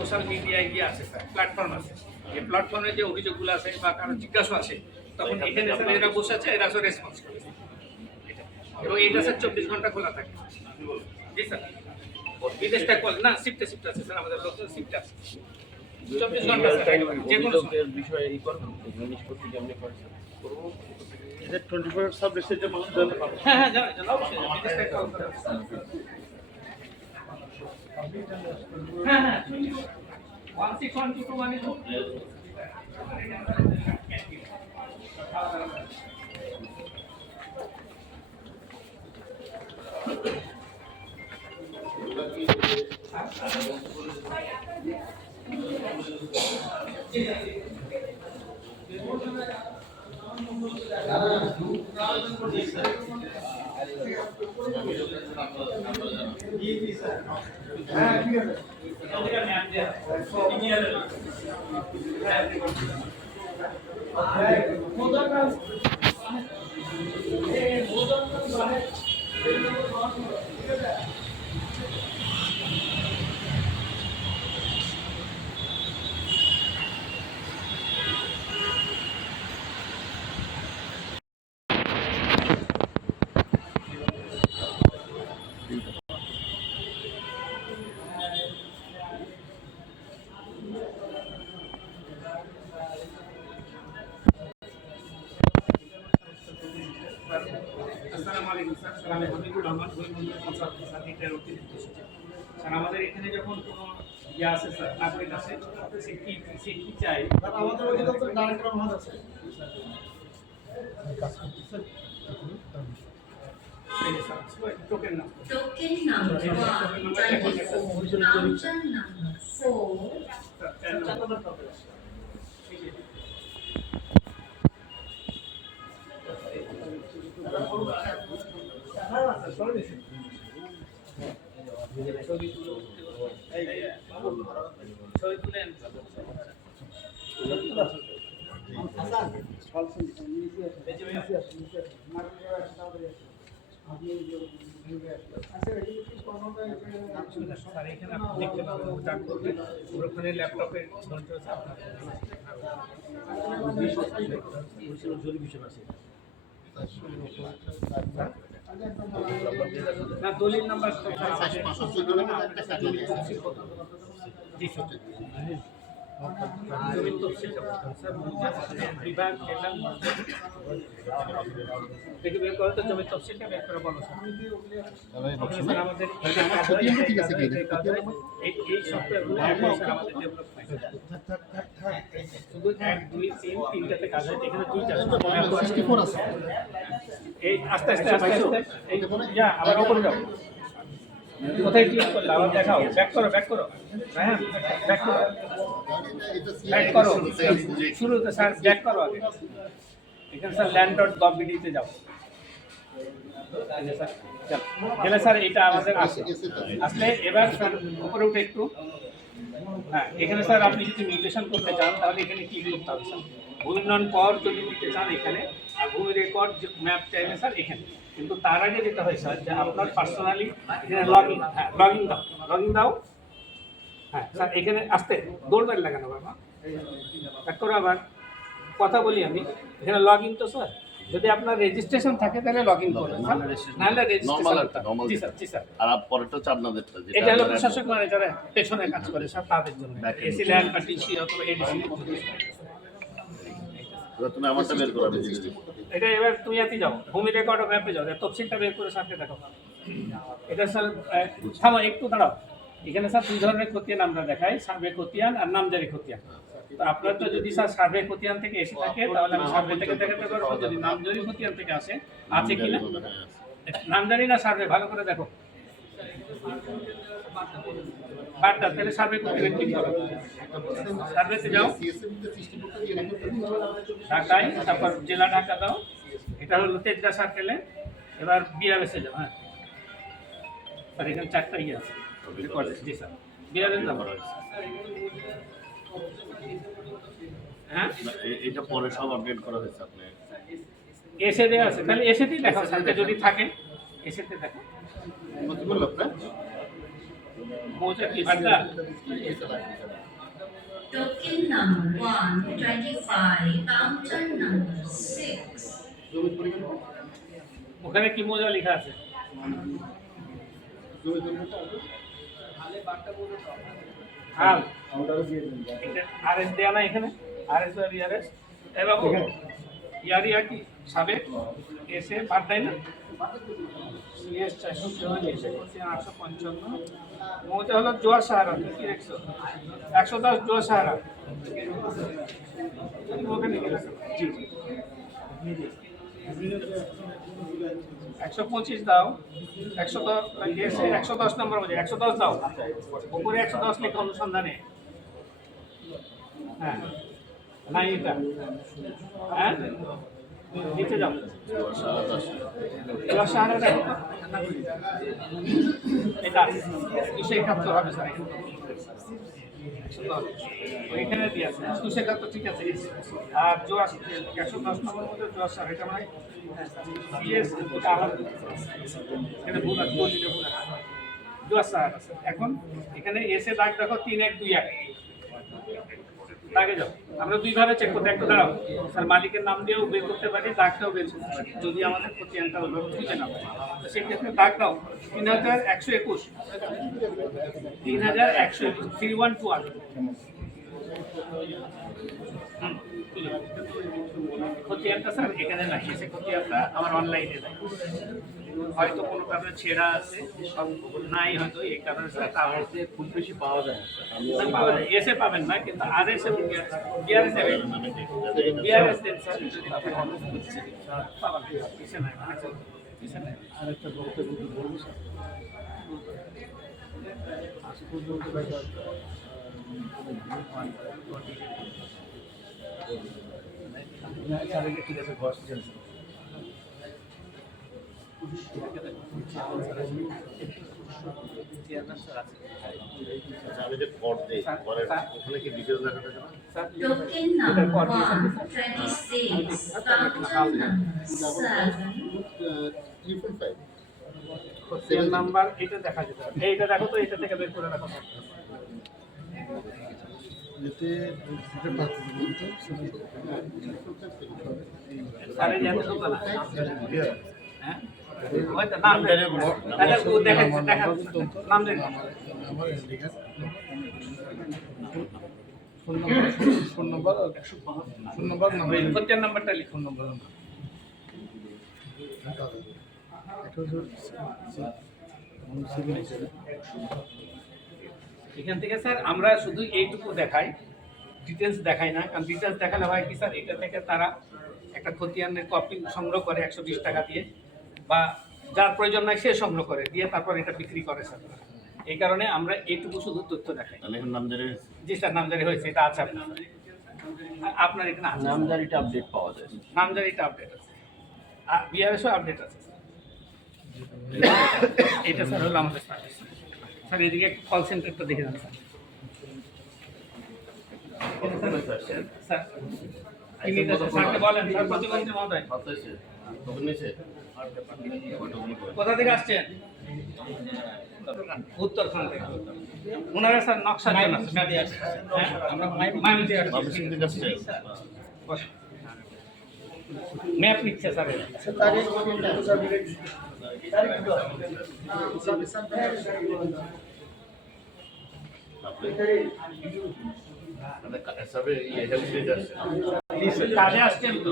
Social মিডিয়ায় গিয়ে আছে স্যার, প্ল্যাটফর্ম আছে, এই প্ল্যাটফর্মে যে অভিযোগগুলো আছে বা কারো জিজ্ঞাসা আছে তখন এখানে স্যার এরা বসে আছে, এরা স্যার রেসপন্স করে এবং এটা স্যার 24 ঘন্টা খোলা থাকে। জি স্যার, বিদেশটা কল না, শিফটে শিফট আছে স্যার, আমাদের লোক শিফট আছে 24 ঘন্টা স্যার, যে কোনো বিষয়ে এই করব নিষ্পত্তি কেমনে করছে করব। এটা 24 সাবজেক্টের যে মানুষ জানে। হ্যাঁ হ্যাঁ জানেন অবশ্যই বিদেশটা কল করে। হ্যাঁ হ্যাঁ 161221 আসসালামু আলাইকুম স্যার, আমি হামিদুর রহমান, স্যার আমাদের এখানে যখন কোনো ইয়ে আছে স্যার, নাগরিক আছে, সে কি চাই আমাদের অধিদপ্তর ডাইরেক্টর মহোদয় আছে। টোকেন না Token number 1, 24, counter number 4. Sir এখানে আপনি দেখতে পাবেন ওটা করবেন, ওখানে ল্যাপটপে মনিটর আছে আপনার জরুরি বিষয় আছে না, দলিল নাম্বার জি স্যার, জমির তফসিলটা করতে স্যার, বিভাগ জেলা দেখে বের করে তো জমির তফসিলটা বের করে বলো স্যার। স্যার আমাদের এই সফটওয়্যারগুলো আমাদের ডেভেলপমেন্ট শুধু 1 2 3 তিনটাতে কাজ হয়, এখানে দুইটা এই আস্তে আস্তে আস্তে আস্তে এই যা আবার উপরে যাও, কোথায় ক্লিক করলে আবার দেখাও, ব্যাক করো হ্যাঁ ব্যাক করো শুরুতে স্যার ব্যাক করো আগে, এখানে স্যার land.gov.bd-তে যাও, স্যার গেলে স্যার এটা আমাদের আসলে এবার স্যার উপরে উঠে একটু, হ্যাঁ এখানে স্যার আপনি যদি মিউটেশন করতে চান তাহলে এখানে ক্লিক করতে হবে স্যার, ভূমি উন্নয়ন কর যদি দিতে চান এখানে, আর ভূমি রেকর্ড ম্যাপ চাইলে স্যার এখানে, কিন্তু তার আগে যেতে হয় স্যার যে আপনার পার্সোনালি এখানে লগইন দাও হ্যাঁ স্যার, এখানে আসতে দৌড়বেন লাগানো বাবা এক করে আবার কথা বলি আমি, এখানে লগইন তো স্যার যদি আপনার রেজিস্ট্রেশন থাকে তাহলে লগইন করবেন, নাহলে রেজিস্ট্রেশন জি স্যার জি স্যার। আর পরেরটা হচ্ছে আপনাদেরটা, এটা হলো প্রশাসক মানে যারা পেছনে কাজ করে স্যার তাদের জন্য, এসি ল্যান্ড বা টিসি অথবা এডিসি। তুমি আমারটা বের করো, আমি এটা এবার তুমি আতি যাও ভূমি রেকর্ড ম্যাপে যাও, তফসিলটা বের করে সাথে দেখো। এটা স্যার থামো একটু দাঁড়াও, এখানে স্যার দুই ধরনের খতিয়ান আমরা দেখাই, সার্ভে খতিয়ান আর নামজারি খতিয়ান। তো আপনার তো যদি স্যার সার্ভে খতিয়ান থেকে এসে থাকে তাহলে আমি সার্ভে থেকে দেখাতে পারবো, যদি নামজারি খতিয়ান থেকে আসে আছে কিনা, নামজারি না সার্ভে ভালো করে দেখো, বারটা তাহলে সার্ভে খতিয়ান ঠিক হবে, সার্ভেতে যাও ঢাকায়, তারপর জেলা ঢাকা দাও, এটা হলো তেজগা সার্কেলে, এবার বিআরএসে যাও, হ্যাঁ স্যার এখানে 4টা ইয়ে আছে জি স্যার, বিআরএস যাবো হ্যাঁ, এটা পরে সব আপডেট করা হয়েছে আপনি এসে দেওয়া আছে, তাহলে এসেতেই দেখাও স্যারকে যদি থাকে, এসেতে দেখো মৌজা কি Badda? Token number 125, counter number 6. ওখানে কি মৌজা লেখা আছে? হাল আরএস দেয়া না এখানে, আরএস আর ইয়ারএস এবং ইয়ারিয়া কি সাবেক এসে বাদ দেয় না? সিএস 855 মৌজা হলো জোয়ার সাহারা। কি দেখছো? 110 জোয়ার সাহারা। ওখানে কি লেখা? জি জি 125 দাও, 110 এসে 110 নম্বর মধ্যে 110 দাও, উপরে 110 লেখা অনুসন্ধানে। হ্যাঁ না এটা, হ্যাঁ নিচে যাও, জোয়ার সাহারা দেখো তো। এটা 271 হবে স্যার, এখানে দিয়ে আছে 271, ঠিক আছে। আর জোয়ার 110 নম্বর মধ্যে জোয়ার সাহারা, এটা মানে সিএস এখানে ভুল আছে, বলিতে ভুল আছে, জোয়ার সাহারা আছে। এখন এখানে এসে দাগ দেখো 3121 দাগে যাও। আমরা দুইভাবে চেক করতে, একটা দাঁড়াও স্যার, মালিকের নাম দিয়েও বের করতে পারি, দাগটাও বের করতে পারি যদি আমাদের খতিয়ানটা ওইভাবে খুঁজে না পাই। তো সেক্ষেত্রে দাগ দাও 3121, 3121 3121। খতিয়ানটা স্যার এখানে নাই, এসে খতিয়ানটা আমার অনলাইনে নাই, হয়তো কোনো কারণে ছেঁড়া আছে, সব নাই হয়তো, এই কারণে স্যার তাহলে খুব বেশি পাওয়া যায় না স্যার। আমি পাবেন, এসে পাবেন না, কিন্তু আরএস এবং বিআরএস দেবেন, বিআরএস দেন স্যার, যদি পাবেন, এসে নাই, এসে নাই। আরেকটা বক্তব্য বলবো স্যার, আজ পর্যন্ত ঠিক আছে ঘর আমি যে কোড দেই পরে ওখানে কি ডিটেইলস লেখা থাকে না? Token number 126, counter number 7. 3.5 খতিয়ান নাম্বার এটা দেখা যেতে পারে, এইটা দেখো তো, এটা থেকে বের করে রাখো। এতে এটা পাচ্ছি কিন্তু স্যার এই জানতে তো না, হ্যাঁ হয়তো নাম দেন, তাহলে ও দেখাচ্ছে, নাম দেন। আমার ঠিক আছে ফোন নাম্বার খতিয়ান নাম্বারটা লিখুন। ফোন নাম্বার এখান থেকে স্যার আমরা শুধু এইটুকু দেখাই, ডিটেলস দেখাই না, কারণ ডিটেলস দেখালে হয় কি স্যার, এটা থেকে তারা একটা খতিয়ানের কপি সংগ্রহ করে 120 টাকা দিয়ে, বা যার প্রয়োজন নাই সে সংগ্রহ করে দিয়ে তারপর এটা বিক্রি করে স্যার। এই কারণে আমরা এইটুকু শুধু তথ্য দেখাই। তাহলে এখন নাম ধরে জি স্যার, নামজারি হয়েছে, এটা আছে আপনার, আপনার এখানে আছে নামজারিটা আপডেট পাওয়া যায়। নামজারিটা আপডেট আছে, বিআরএসও আপডেট আছে এটা স্যার হলো আমাদের সার্ভিস। স্যার এদিকে একটু কল সেন্টারটা দেখে যান স্যার। স্যার কি নিতে চান? স্যারকে বলেন, স্যার প্রতিমন্ত্রী মহোদয় বাতাসে তখন নিচে কোথা থেকে আসছেন? উত্তরখান থেকে। ওনারা স্যার নকশা দেন আমরা মাইমতি আসছি, ম্যাপ নিচ্ছে স্যার। সবে ইয়ে হেল্প দিতে আসছে কাজে আসছেন তো?